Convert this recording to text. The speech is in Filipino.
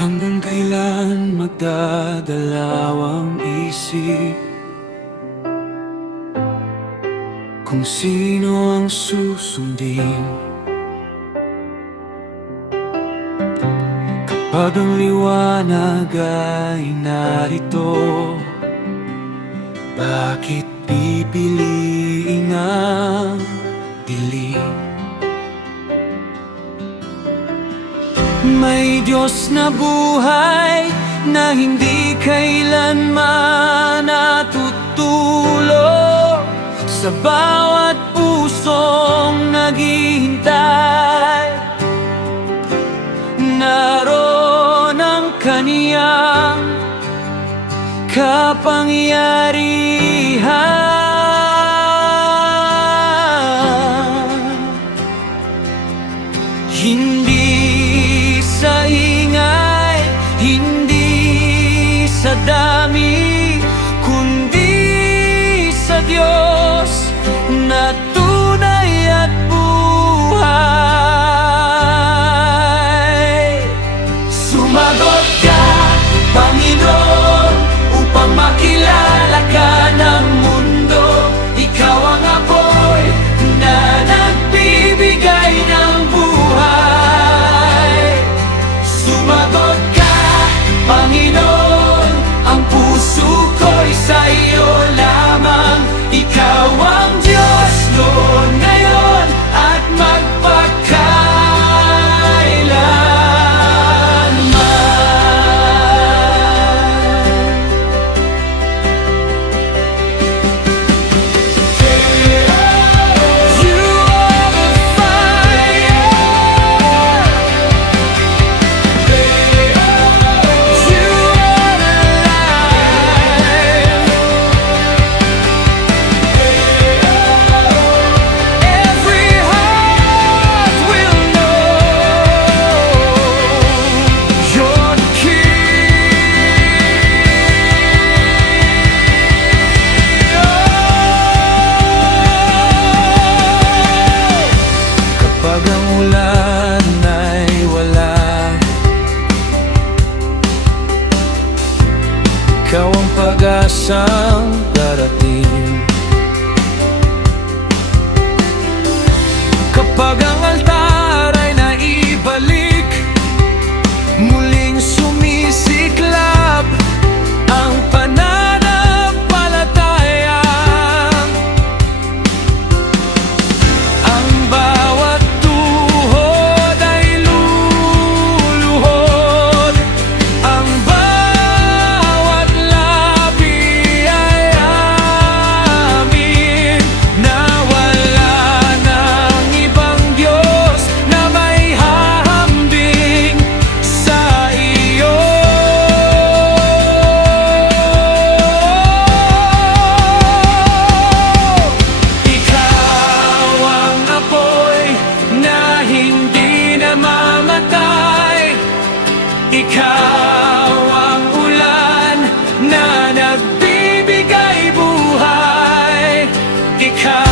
Hanggang kailan magdadalawang isip kung sino ang susundin? Kapag ang liwanag ay narito, bakit pipiliin ang dilim? May Diyos na buhay na hindi kailanman natutulog sa bawat pusong naghihintay. Naroon ang kaniyang kapangyarihan. Hindi sa ingay, hindi sa dami, kundi sa Diyos na tunay at buhay. Sumagot ka, Panginoon, upang makilala ka ng mundo. Ikaw ang apoy na nagbibigay ng buhay. Sumagot ka, Panginoon, ang puso ko'y sa iyo lamang. Ikaw ang Diyos noon, ngayon at ikaw ang pag-asang darating. Kapag ang altar ay naibalik, muling sumisiklab ang pananampalataya. Ang bawat tuhod ay luluhod, ang bawat labi ay amin na wala nang ibang Diyos na may hahambing sa iyo. Ikaw ang apoy na hindi namamatay. Ikaw ang ulan na nagbibigay buhay. Ikaw